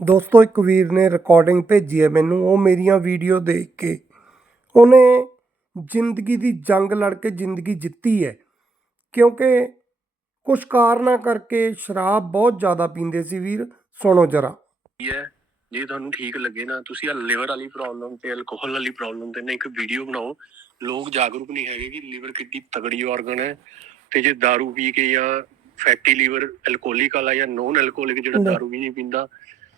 ਦੋਸਤੋ ਇੱਕ ਵੀਰ ਨੇ ਰਿਕਾਰਡਿੰਗ ਭੇਜੀ ਹੈ ਮੈਨੂੰ ਉਹ ਮੇਰੀਆਂ ਵੀਡੀਓ ਦੇਖ ਕੇ ਉਹਨੇ ਜ਼ਿੰਦਗੀ ਦੀ ਜੰਗ ਲੜ ਕੇ ਜ਼ਿੰਦਗੀ ਜਿੱਤੀ ਹੈ ਕਿਉਂਕਿ ਕੁਝ ਕਾਰਨਾਂ ਕਰਕੇ ਸ਼ਰਾਬ ਬਹੁਤ ਜ਼ਿਆਦਾ ਪੀਂਦੇ ਸੀ ਵੀਰ ਸੁਣੋ ਜਰਾ ਕੀ ਹੈ ਜੇ ਤੁਹਾਨੂੰ ਠੀਕ ਲੱਗੇ ਨਾ ਤੁਸੀਂ ਆ ਲਿਵਰ ਵਾਲੀ ਪ੍ਰੋਬਲਮ ਤੇ ਅਲਕੋਹਲ ਵਾਲੀ ਪ੍ਰੋਬਲਮ ਤੇ ਨਾ ਇੱਕ ਵੀਡੀਓ ਬਣਾਓ ਲੋਕ ਜਾਗਰੂਕ ਨਹੀਂ ਹੈਗੇ ਕਿ ਲਿਵਰ ਕਿੱਡੀ ਤਗੜੀ ਆਰਗਨ ਹੈ ਤੇ ਜੇ दारू ਪੀ ਕੇ ਜਾਂ ਫੈਟੀ ਲਿਵਰ ਅਲਕੋਹਲਿਕ ਵਾਲਾ ਜਾਂ ਨੋਨ ਅਲਕੋਹਲਿਕ ਜਿਹੜਾ ਨਾ। दारू ਵੀ ਨਹੀਂ ਪੀਂਦਾ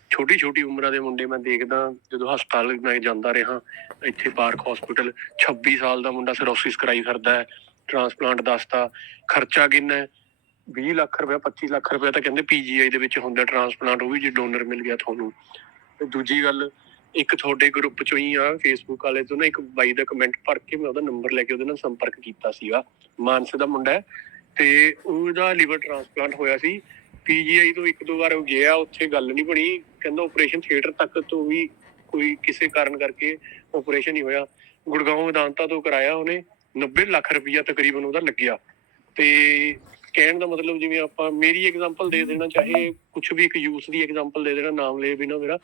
ਛੋਟੀ ਛੋਟੀ ਉਮਰਾਂ ਦੇ ਮੁੰਡੇ ਮੈਂ ਦੇਖਦਾ ਜਦੋਂ ਹਸਪਤਾਲ ਮੈਂ ਜਾਂਦਾ ਰਿਹਾ, ਇੱਥੇ ਪਾਰਕ ਹਸਪੀਟਲ 26 ਸਾਲ ਦਾ ਮੁੰਡਾ ਸਿਰੋਸਿਸ ਕਰਾਈ ਫਿਰਦਾ ਹੈ ਟ੍ਰਾਂਸਪਲਾਂਟ ਦੱਸਤਾ, ਖਰਚਾ ਕਿੰਨਾ 20 ਲੱਖ ਰੁਪਏ 25 ਲੱਖ ਰੁਪਏ ਤਾਂ ਕਹਿੰਦੇ ਪੀਜੀਆਈ ਦੇ ਵਿੱਚ ਹੁੰਦਾ ਟ੍ਰਾਂਸਪਲਾਂਟ ਉਹ ਵੀ ਜੇ ਡੋਨਰ ਮਿਲ ਗਿਆ ਤੁਹਾਨੂੰ। ਤੇ ਦੂਜੀ ਗੱਲ, ਇੱਕ ਤੁਹਾਡੇ ਗਰੁੱਪ ਚੋਂ ਹੀ ਆ ਫੇਸਬੁੱਕ ਵਾਲੇ ਤੋਂ ਨਾ ਇੱਕ ਬਾਈ ਦਾ ਕਮੈਂਟ ਪੜ੍ਹ ਕੇ ਮੈਂ ਉਹਦਾ ਨੰਬਰ ਲੈ ਕੇ ਉਹਦੇ ਨਾਲ ਸੰਪਰਕ ਕੀਤਾ ਸੀਗਾ। ਮਾਨਸੇ ਦਾ ਮੁੰਡਾ ਹੈ, ਤੇ ਉਹਦਾ ਲਿਵਰ ਟ੍ਰਾਂਸਪਲਾਂਟ ਹੋਇਆ ਸੀ। ਪੀਜੀਆਈ ਤੋਂ ਇੱਕ ਦੋ ਵਾਰ ਉਹ ਗਿਆ, ਉੱਥੇ ਗੱਲ ਨਹੀਂ ਬਣੀ। ਕਹਿੰਦਾ ਆਪਰੇਸ਼ਨ ਥੀਏਟਰ ਤੱਕ ਤੋਂ ਵੀ ਕੋਈ ਕਿਸੇ ਕਾਰਨ ਕਰਕੇ ਆਪਰੇਸ਼ਨ ਨਹੀਂ ਹੋਇਆ। ਗੁੜਗਾਉਂ ਵਿਦਾਂਤਾ ਤੋਂ ਕਰਾਇਆ ਉਹਨੇ 90 ਲੱਖ ਰੁਪਈਆ ਤਕਰੀਬਨ ਉਹਦਾ ਲੱਗਿਆ। ਤੇ ਕਹਿਣ ਦਾ ਮਤਲਬ ਜਿਵੇਂ ਆਪਾਂ ਮੇਰੀ ਐਗਜ਼ਾਮਪਲ ਦੇ ਦੇਣਾ ਚਾਹੇ ਕੁਝ ਵੀ ਇੱਕ ਯੂਥ ਦੀ ਐਗਜ਼ਾਮਪਲ ਦੇ ਦੇਣਾ, ਨਾਮ ਲਏ ਬਿਨਾ ਮੇਰਾ।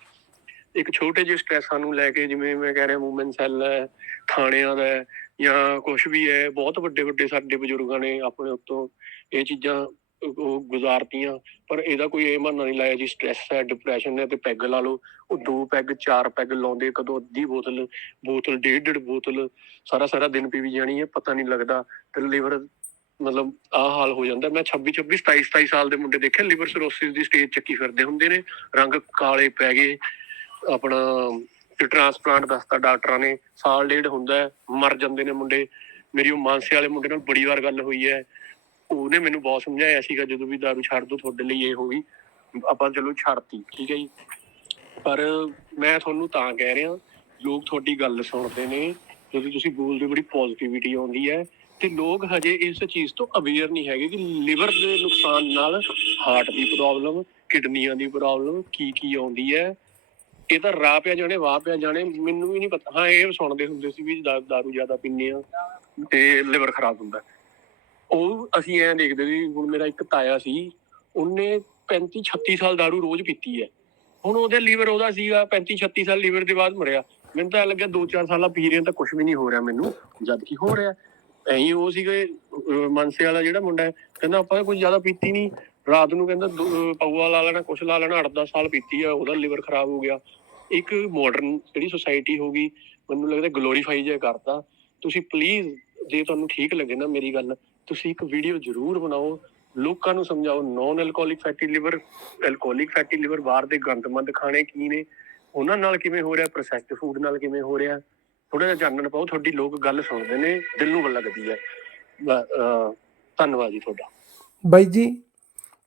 ਇੱਕ ਛੋਟੇ ਜਿਹੇ ਸਟ੍ਰੈਸਾਂ ਨੂੰ ਲੈ ਕੇ ਜਿਵੇਂ ਮੈਂ ਕਹਿ ਰਿਹਾ ਮੂਵਮੈਂਟ ਸੈੱਲ ਹੈ, ਥਾਣਿਆਂ ਦਾ ਹੈ, ਜਾਂ ਕੁਝ ਵੀ ਹੈ, ਬਹੁਤ ਵੱਡੇ ਵੱਡੇ ਸਾਡੇ ਬਜ਼ੁਰਗਾਂ ਨੇ ਆਪਣੇ ਉੱਤੋਂ ਇਹ ਚੀਜ਼ਾਂ ਗੁਜ਼ਾਰਤੀਆਂ ਪਰ ਇਹਦਾ ਕੋਈ ਇਹ ਬਹਾਨਾ ਨਹੀਂ ਲਾਇਆ ਜੀ ਸਟ੍ਰੈਸ ਹੈ ਡਿਪਰੈਸ਼ਨ ਹੈ ਤੇ ਪੈਗ ਲਾ ਲਓ। ਉਹ ਦੋ ਪੈਗ ਚਾਰ ਪੈਗ ਲਾਉਂਦੇ ਕਦੋਂ ਅੱਧੀ ਬੋਤਲ ਬੋਤਲ ਡੇਢ ਡੇਢ ਬੋਤਲ ਸਾਰਾ ਸਾਰਾ ਦਿਨ ਪੀਵੀ ਜਾਣੀ ਹੈ ਪਤਾ ਨਹੀਂ ਲੱਗਦਾ। ਤੇ ਲਿਵਰ ਮਤਲਬ ਆਹ ਹਾਲ ਹੋ ਜਾਂਦਾ। ਮੈਂ 26 26 27 27 ਸਾਲ ਦੇ ਮੁੰਡੇ ਦੇਖੇ ਲਿਵਰ ਸਿਰੋਸਿਸ ਦੀ ਸਟੇਜ ਚੱਕੀ ਫਿਰਦੇ ਹੁੰਦੇ ਨੇ। ਰੰਗ ਕਾਲੇ ਪੈ ਗਏ। ਆਪਣਾ ਟ੍ਰਾਂਸਪਲਾਂਟ ਦੱਸਤਾ ਡਾਕਟਰਾਂ ਨੇ। ਸਾਲ ਡੇਢ ਹੁੰਦਾ ਹੈ, ਮਰ ਜਾਂਦੇ ਨੇ ਮੁੰਡੇ। ਮੇਰੀ ਉਹ ਮਾਨਸੇ ਵਾਲੇ ਮੁੰਡੇ ਨਾਲ ਬੜੀ ਵਾਰ ਗੱਲ ਹੋਈ ਹੈ। ਉਹਨੇ ਮੈਨੂੰ ਬਹੁਤ ਸਮਝਾਇਆ ਸੀਗਾ ਜਦੋਂ ਵੀ ਦਾਰੂ ਛੱਡ ਦੋ ਤੁਹਾਡੇ ਲਈ ਇਹ ਹੋਈ ਆਪਾਂ ਚਲੋ ਛੱਡਤੀ, ਠੀਕ ਹੈ ਜੀ। ਪਰ ਮੈਂ ਤੁਹਾਨੂੰ ਤਾਂ ਕਹਿ ਰਿਹਾ, ਲੋਕ ਤੁਹਾਡੀ ਗੱਲ ਸੁਣਦੇ ਨੇ, ਜਦੋਂ ਤੁਸੀਂ ਬੋਲਦੇ ਬੜੀ ਪੋਜ਼ਿਟਿਵਿਟੀ ਆਉਂਦੀ ਹੈ, ਤੇ ਲੋਕ ਹਜੇ ਇਸ ਚੀਜ਼ ਤੋਂ ਅਵੇਅਰ ਨਹੀਂ ਹੈਗੇ ਕਿ ਲਿਵਰ ਦੇ ਨੁਕਸਾਨ ਨਾਲ ਹਾਰਟ ਦੀ ਪ੍ਰੋਬਲਮ ਕਿਡਨੀਆਂ ਦੀ ਪ੍ਰੋਬਲਮ ਕੀ ਕੀ ਆਉਂਦੀ ਹੈ। ਇਹ ਤਾਂ ਰਾਹ ਪਿਆ ਜਾਣੇ, ਵਾਹ ਪਿਆ ਜਾਣੇ, ਮੈਨੂੰ ਵੀ ਨਹੀਂ ਪਤਾ। ਹਾਂ, ਇਹ ਸੁਣਦੇ ਹੁੰਦੇ ਸੀ ਵੀ ਦਾਰੂ ਜ਼ਿਆਦਾ ਪੀਂਦੇ ਆ ਤੇ ਲਿਵਰ ਖਰਾਬ ਹੁੰਦਾ। ਉਹ ਅਸੀਂ ਐਂ ਦੇਖਦੇ ਸੀ, ਹੁਣ ਮੇਰਾ ਇੱਕ ਤਾਇਆ ਸੀ, ਉਹਨੇ 35 36 ਸਾਲ ਦਾਰੂ ਰੋਜ਼ ਪੀਤੀ ਹੈ। ਹੁਣ ਉਹਦੇ ਲੀਵਰ ਉਹਦਾ ਸੀਗਾ 35 36 ਸਾਲ ਲੀਵਰ ਦੇ ਬਾਅਦ ਮਰਿਆ। ਮੈਨੂੰ ਤਾਂ ਲੱਗਿਆ 2-4 ਸਾਲਾਂ ਪੀ ਰਹੇ ਤਾਂ ਕੁਝ ਵੀ ਨਹੀਂ ਹੋ ਰਿਹਾ ਮੈਨੂੰ, ਜਦ ਕੀ ਹੋ ਰਿਹਾ। ਐਂ ਉਹ ਸੀਗੇ, ਅਹ ਮਨਸੇ ਵਾਲਾ ਜਿਹੜਾ ਮੁੰਡਾ ਕਹਿੰਦਾ ਆਪਾਂ ਕੁਝ ਜ਼ਿਆਦਾ ਪੀਤੀ ਨਹੀਂ। ਰਾਤ ਨੂੰ ਕਹਿੰਦਾ ਪਊਆ ਲਾ ਲੈਣਾ, ਕੁਛ ਲਾ ਲੈਣਾ 8-10 ਸਾਲ ਪੀਤੀ ਆ, ਉਹਦਾ ਲੀਵਰ ਖਰਾਬ ਹੋ ਗਿਆ। ਇੱਕ ਮਾਡਰਨ ਜਿਹੜੀ ਸੋਸਾਇਟੀ ਹੋ ਗਈ, ਮੈਨੂੰ ਲੱਗਦਾ ਗਲੋਰੀਫਾਈ ਜਿਹਾ ਕਰਤਾ। ਤੁਸੀਂ ਪਲੀਜ਼ ਜੇ ਤੁਹਾਨੂੰ ਠੀਕ ਲੱਗੇ ਨਾ ਮੇਰੀ ਗੱਲ, ਤੁਸੀਂ ਇੱਕ ਵੀਡੀਓ ਜ਼ਰੂਰ ਬਣਾਓ। ਲੋਕਾਂ ਨੂੰ ਸਮਝਾਓ non alcoholic fatty liver alcoholic fatty liver ਬਾਹਰ ਦੇ ਗੰਦਮੰਦ ਖਾਣੇ ਕੀ ਨੇ? ਉਹਨਾਂ ਨਾਲ ਕਿਵੇਂ ਹੋ ਰਿਹਾ? ਪ੍ਰੋਸੈਸਡ ਫੂਡ ਨਾਲ ਕਿਵੇਂ ਹੋ ਰਿਹਾ? ਥੋੜਾ ਜਿਹਾ ਜਾਣਨ ਪਾਓ, ਤੁਹਾਡੀ ਲੋਕ ਗੱਲ ਸੁਣਦੇ ਨੇ, ਦਿਲ ਨੂੰ ਲੱਗਦੀ ਹੈ। ਧੰਨਵਾਦ ਜੀ ਤੁਹਾਡਾ। ਬਾਈ ਜੀ,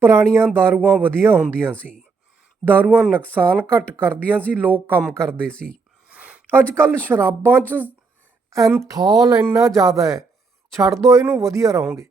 ਪੁਰਾਣੀਆਂ ਦਾਰੂਆਂ ਵਧੀਆ ਹੁੰਦੀਆਂ ਸੀ। ਦਾਰੂਆਂ ਨੁਕਸਾਨ ਘੱਟ ਕਰਦੀਆਂ ਸੀ, ਲੋਕ ਕੰਮ ਕਰਦੇ ਸੀ। ਅੱਜ ਕੱਲ ਸ਼ਰਾਬਾਂ 'ਚ ਐਂਥੋਲ ਇੰਨਾ ਜ਼ਿਆਦਾ ਹੈ ਛੱਡ ਦੋ ਇਹਨੂੰ ਵਧੀਆ ਰਹੋਗੇ।